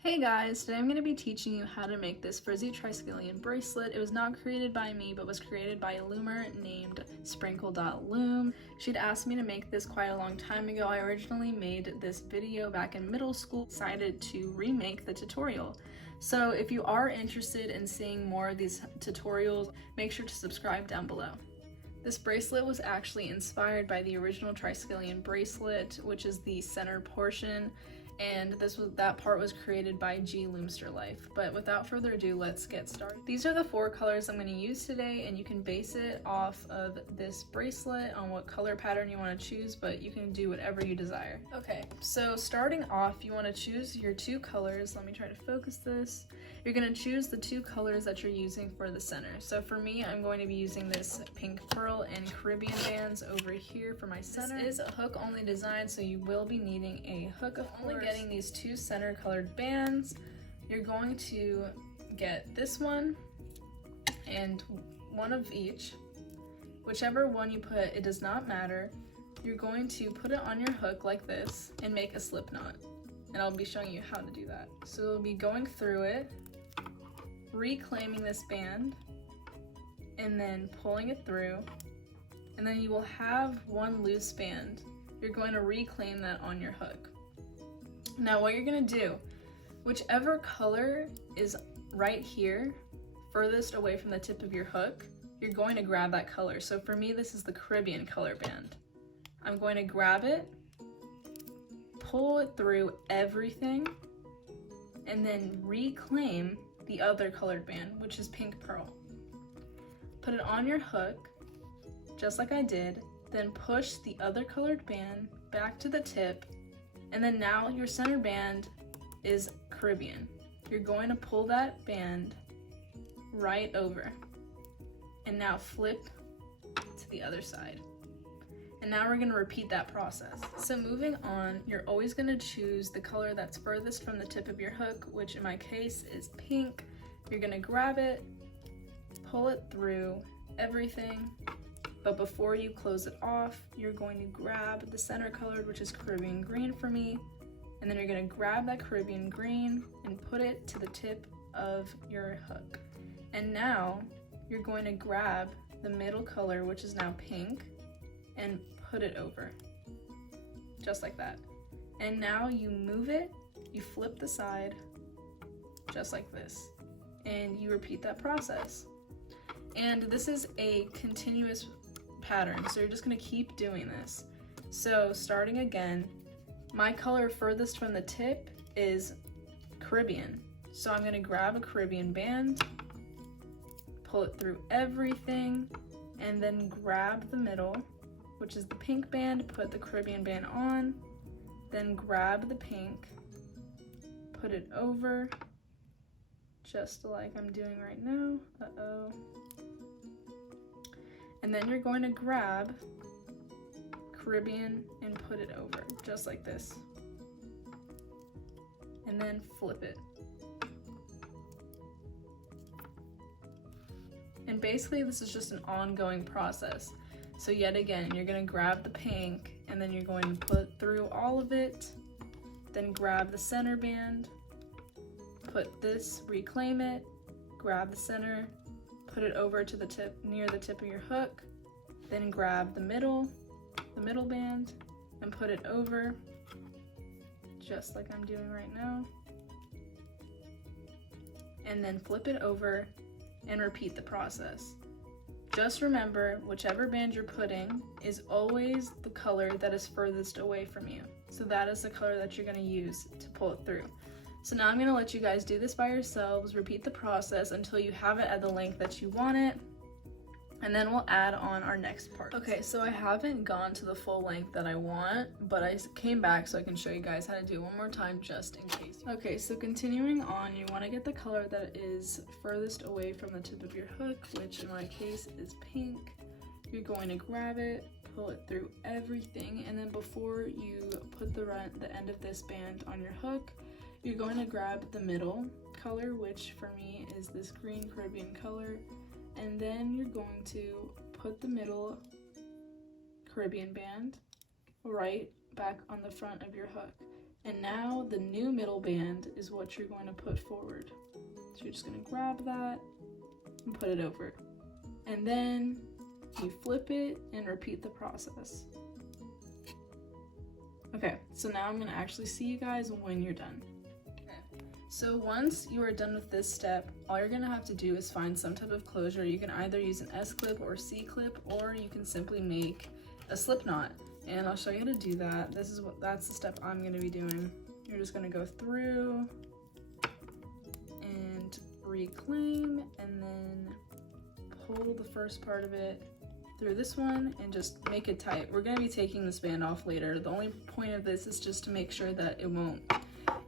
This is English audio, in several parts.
Hey guys, today I'm going to be teaching you how to make this Frizzy triskillion bracelet. It was not created by me, but was created by a loomer named Sprinkle.loom. She'd asked me to make this quite a long time ago. I originally made this video back in middle school, decided to remake the tutorial. So if you are interested in seeing more of these tutorials, make sure to subscribe down below. This bracelet was actually inspired by the original triskillion bracelet, which is the center portion, and that part was created by G. Loomsterlife. But without further ado, let's get started. These are the 4 colors I'm going to use today, and you can base it off of this bracelet on what color pattern you want to choose, but you can do whatever you desire. Okay, so starting off, you want to choose your 2 colors. Let me try to focus this. You're going to choose the 2 colors that you're using for the center. So for me, I'm going to be using this pink pearl and Caribbean bands over here for my center. This is a hook only design, so you will be needing a hook, of course. Getting these 2 center colored bands, you're going to get this one and one of each. Whichever one you put, it does not matter. You're going to put it on your hook like this and make a slip knot, and I'll be showing you how to do that. So you'll be going through it, reclaiming this band, and then pulling it through, and then you will have one loose band. You're going to reclaim that on your hook. Now what you're gonna do, whichever color is right here, furthest away from the tip of your hook, you're going to grab that color. So for me, this is the Caribbean color band. I'm going to grab it, pull it through everything, and then reclaim the other colored band, which is pink pearl. Put it on your hook, just like I did, then push the other colored band back to the tip, and then now your center band is Caribbean. You're going to pull that band right over, and now flip to the other side. And now we're going to repeat that process. So moving on, you're always going to choose the color that's furthest from the tip of your hook, which in my case is pink. You're going to grab it, pull it through everything, but before you close it off, you're going to grab the center colored, which is Caribbean green for me, and then you're going to grab that Caribbean green and put it to the tip of your hook. And now you're going to grab the middle color, which is now pink, and put it over, just like that. And now you move it, you flip the side, just like this, and you repeat that process. And this is a continuous pattern, so you're just going to keep doing this. So starting again, my color furthest from the tip is Caribbean, so I'm going to grab a Caribbean band, pull it through everything, and then grab the middle, which is the pink band, put the Caribbean band on, then grab the pink, put it over, just like I'm doing right now. And then you're going to grab Caribbean and put it over, just like this. And then flip it. And basically this is just an ongoing process. So yet again, you're going to grab the pink, and then you're going to put through all of it, then grab the center band, put this, reclaim it, grab the center, put it over to the tip, near the tip of your hook, then grab the middle band, and put it over, just like I'm doing right now, and then flip it over and repeat the process. Just remember, whichever band you're putting is always the color that is furthest away from you. So that is the color that you're going to use to pull it through. So now I'm going to let you guys do this by yourselves, repeat the process until you have it at the length that you want it, and then we'll add on our next part. Okay, so I haven't gone to the full length that I want, but I came back so I can show you guys how to do it one more time just in case. Okay, so continuing on, you want to get the color that is furthest away from the tip of your hook, which in my case is pink. You're going to grab it, pull it through everything, and then before you put the end of this band on your hook, you're going to grab the middle color, which for me is this green Caribbean color, and then you're going to put the middle Caribbean band right back on the front of your hook. And now the new middle band is what you're going to put forward. So you're just going to grab that and put it over. And then you flip it and repeat the process. Okay, so now I'm going to actually see you guys when you're done. So once you are done with this step, all you're going to have to do is find some type of closure. You can either use an S-clip or C-clip, or you can simply make a slip knot. And I'll show you how to do that. That's the step I'm going to be doing. You're just going to go through and reclaim, and then pull the first part of it through this one and just make it tight. We're going to be taking this band off later. The only point of this is just to make sure that it won't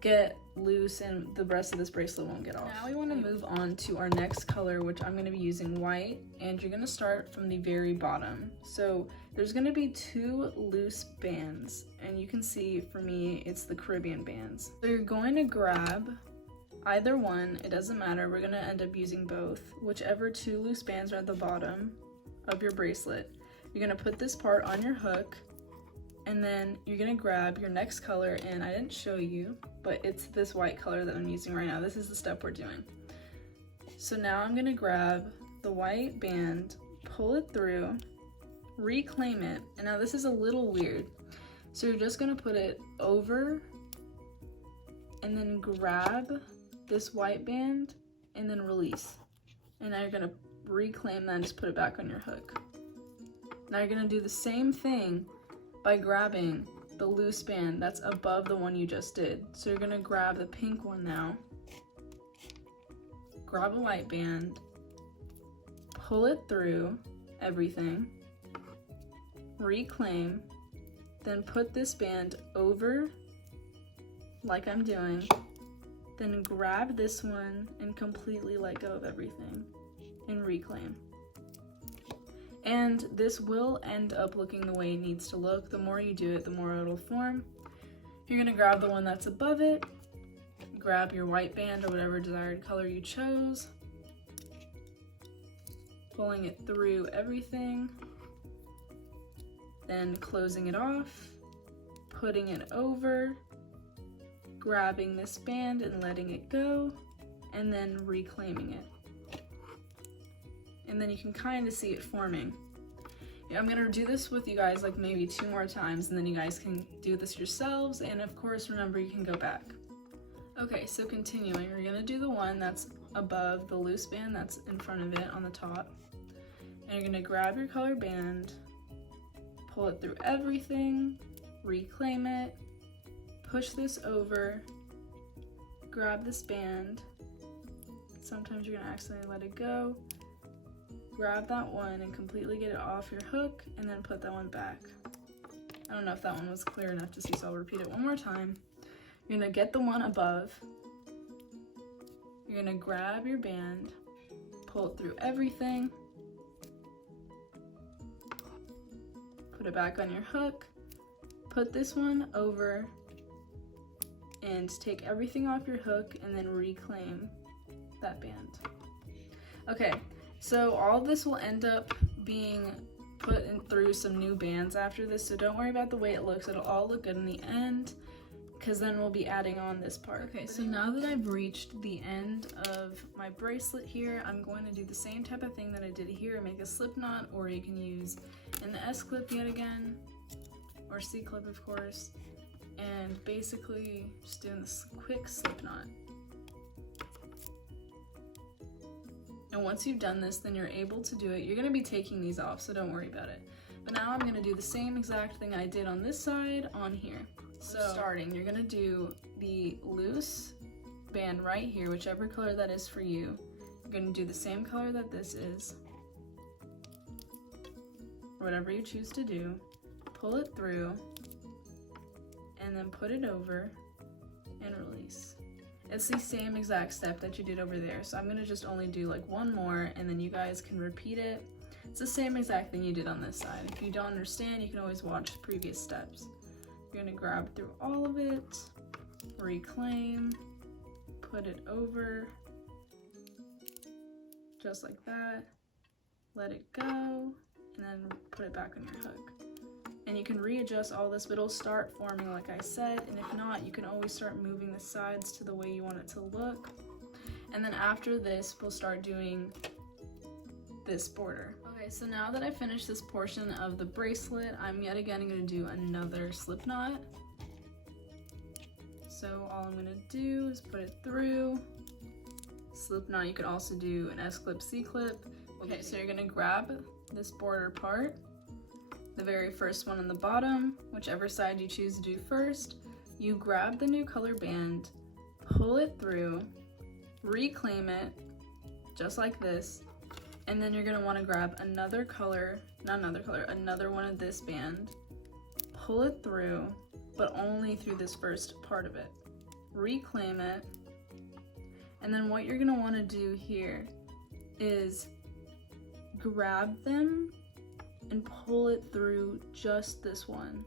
get loose and the rest of this bracelet won't get off. Now we want to move on to our next color, which I'm going to be using white, and you're going to start from the very bottom. So there's going to be 2 loose bands, and you can see for me it's the Caribbean bands. So you're going to grab either one, it doesn't matter, we're going to end up using both. Whichever 2 loose bands are at the bottom of your bracelet, you're going to put this part on your hook, and then you're gonna grab your next color, and I didn't show you, but it's this white color that I'm using right now. This is the step we're doing. So now I'm gonna grab the white band, pull it through, reclaim it, and now this is a little weird. So you're just gonna put it over, and then grab this white band, and then release. And now you're gonna reclaim that and just put it back on your hook. Now you're gonna do the same thing by grabbing the loose band that's above the one you just did. So you're gonna grab the pink one now, grab a white band, pull it through everything, reclaim, then put this band over like I'm doing, then grab this one and completely let go of everything and reclaim. And this will end up looking the way it needs to look. The more you do it, the more it'll form. You're gonna grab the one that's above it, grab your white band or whatever desired color you chose, pulling it through everything, then closing it off, putting it over, grabbing this band and letting it go, and then reclaiming it. And then you can kind of see it forming. Yeah, I'm gonna do this with you guys like maybe 2 more times, and then you guys can do this yourselves, and of course remember you can go back. Okay, so continuing, we're gonna do the one that's above the loose band that's in front of it on the top, and you're gonna grab your color band, pull it through everything, reclaim it, push this over, grab this band, sometimes you're gonna accidentally let it go, grab that one and completely get it off your hook, and then put that one back. I don't know if that one was clear enough to see, so I'll repeat it one more time. You're gonna get the one above, you're gonna grab your band, pull it through everything, put it back on your hook, put this one over, and take everything off your hook, and then reclaim that band. Okay. So all of this will end up being put in through some new bands after this, so don't worry about the way it looks. It'll all look good in the end, because then we'll be adding on this part. Okay, so now that I've reached the end of my bracelet here, I'm going to do the same type of thing that I did here, make a slip knot, or you can use an S-clip yet again, or C-clip of course, and basically just doing this quick slip knot. And once you've done this, then you're able to do it. You're gonna be taking these off, so don't worry about it. But now I'm gonna do the same exact thing I did on this side on here. So starting, you're gonna do the loose band right here, whichever color that is for you. You're gonna do the same color that this is, whatever you choose to do. Pull it through, and then put it over, and release. It's the same exact step that you did over there, so I'm gonna just only do like one more, and then you guys can repeat it. It's the same exact thing you did on this side. If you don't understand, you can always watch previous steps. You're gonna grab through all of it, reclaim, put it over, just like that, let it go, and then put it back on your hook. and you can readjust all this, but it'll start forming like I said, and if not, you can always start moving the sides to the way you want it to look. And then after this, we'll start doing this border. Okay, so now that I finished this portion of the bracelet, I'm yet again going to do another slip knot. So all I'm going to do is put it through, slip knot. You could also do an S-clip, C-clip. Okay, so you're going to grab this border part, the very first one on the bottom, whichever side you choose to do first. You grab the new color band, pull it through, reclaim it, just like this, and then you're going to want to grab another one of this band, pull it through, but only through this first part of it, reclaim it, and then what you're going to want to do here is grab them and pull it through just this one,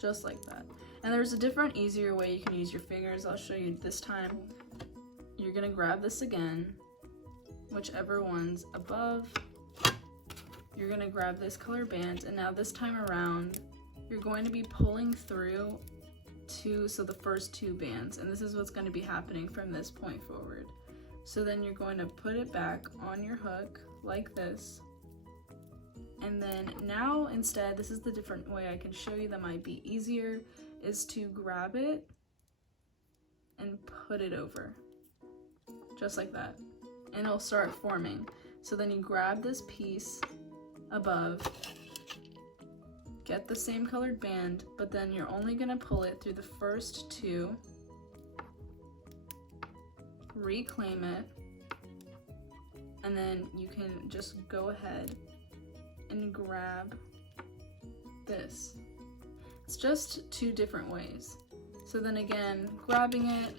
just like that. And there's a different, easier way you can use your fingers. I'll show you this time. You're gonna grab this again, whichever one's above. You're gonna grab this color band, and now this time around, you're going to be pulling through the first two bands, and this is what's gonna be happening from this point forward. So then you're going to put it back on your hook like this. And then now instead, this is the different way I can show you that might be easier, is to grab it and put it over, just like that. And it'll start forming. So then you grab this piece above, get the same colored band, but then you're only gonna pull it through the first two, reclaim it, and then you can just go ahead and grab this. It's just two different ways. So then again, grabbing it,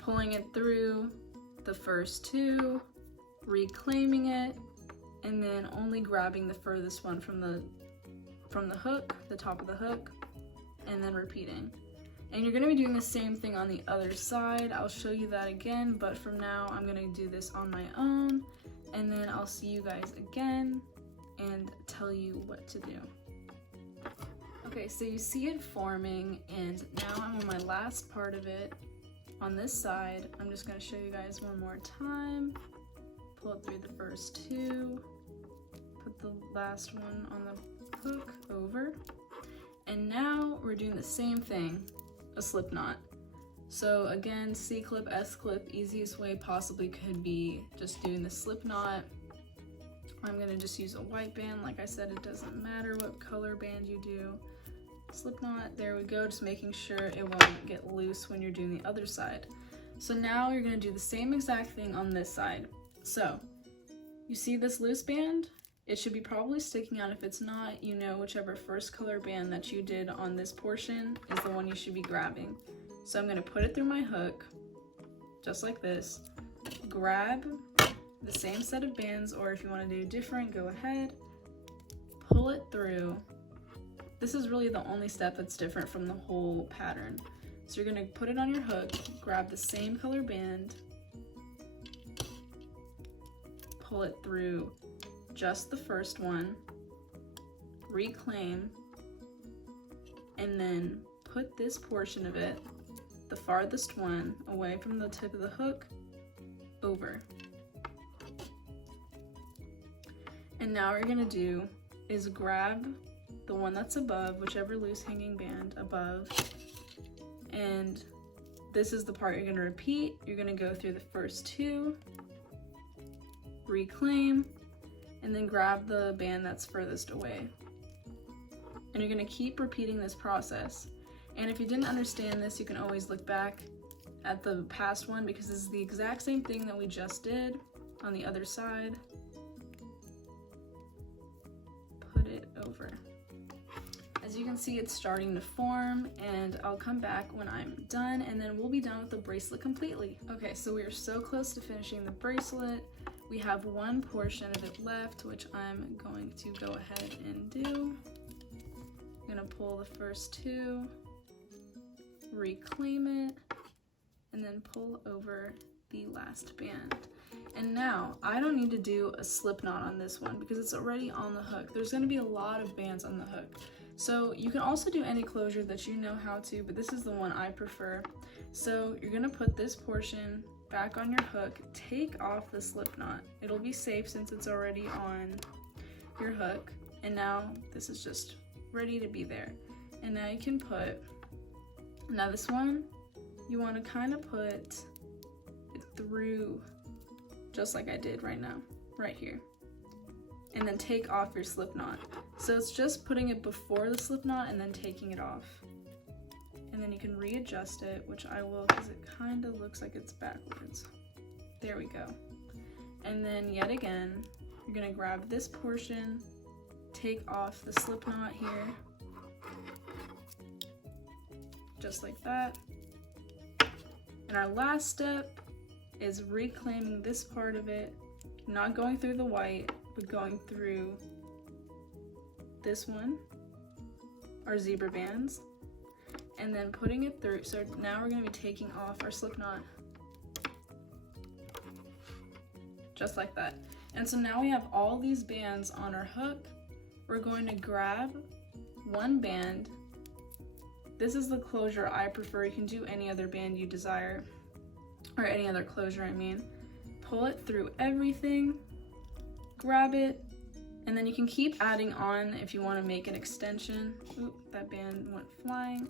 pulling it through the first two, reclaiming it, and then only grabbing the furthest one from the hook, the top of the hook, and then repeating. And you're gonna be doing the same thing on the other side. I'll show you that again, but from now I'm gonna do this on my own, and then I'll see you guys again and tell you what to do. Okay, so you see it forming, and now I'm on my last part of it on this side. I'm just gonna show you guys one more time. Pull it through the first two, put the last one on the hook over, and now we're doing the same thing, a slip knot. So again, C-clip, S-clip, easiest way possibly could be just doing the slip knot. I'm gonna just use a white band. Like I said, it doesn't matter what color band you do. Slip knot, there we go, just making sure it won't get loose when you're doing the other side. So now you're gonna do the same exact thing on this side. So, you see this loose band? It should be probably sticking out. If it's not, you know whichever first color band that you did on this portion is the one you should be grabbing. So I'm gonna put it through my hook, just like this, grab the same set of bands, or if you wanna do different, go ahead, pull it through. This is really the only step that's different from the whole pattern. So you're gonna put it on your hook, grab the same color band, pull it through just the first one, reclaim, and then put this portion of it, the farthest one away from the tip of the hook, over. And now what you're gonna do is grab the one that's above, whichever loose hanging band above, and this is the part you're gonna repeat. You're gonna go through the first two, reclaim, and then grab the band that's furthest away. And you're gonna keep repeating this process. And if you didn't understand this, you can always look back at the past one, because this is the exact same thing that we just did on the other side. Put it over. As you can see, it's starting to form, and I'll come back when I'm done, and then we'll be done with the bracelet completely. Okay, so we are so close to finishing the bracelet. We have one portion of it left, which I'm going to go ahead and do. I'm gonna pull the first two, reclaim it, and then pull over the last band. And now I don't need to do a slip knot on this one because it's already on the hook. There's going to be a lot of bands on the hook. So you can also do any closure that you know how to, but this is the one I prefer. So you're going to put this portion back on your hook, take off the slip knot. It'll be safe since it's already on your hook. And now this is just ready to be there. And now you can put, now this one, you want to kind of put it through just like I did right now, right here. And then take off your slip knot. So it's just putting it before the slip knot and then taking it off. And then you can readjust it, which I will because it kind of looks like it's backwards. There we go. And then yet again, you're gonna grab this portion, take off the slip knot here, just like that. And our last step is reclaiming this part of it, not going through the white, but going through this one, our zebra bands, and then putting it through. So now we're going to be taking off our slip knot, just like that. And so now we have all these bands on our hook. We're going to grab one band. This is the closure I prefer. You can do any other band you desire, or any other closure, I mean. Pull it through everything, grab it, and then you can keep adding on if you want to make an extension. Oop, that band went flying.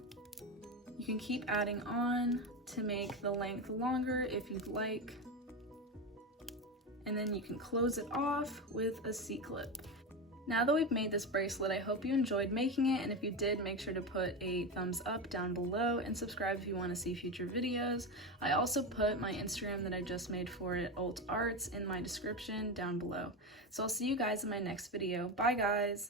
You can keep adding on to make the length longer if you'd like. And then you can close it off with a C-clip. Now that we've made this bracelet, I hope you enjoyed making it, and if you did, make sure to put a thumbs up down below and subscribe if you want to see future videos. I also put my Instagram that I just made for it, Alt Arts, in my description down below. So I'll see you guys in my next video. Bye guys!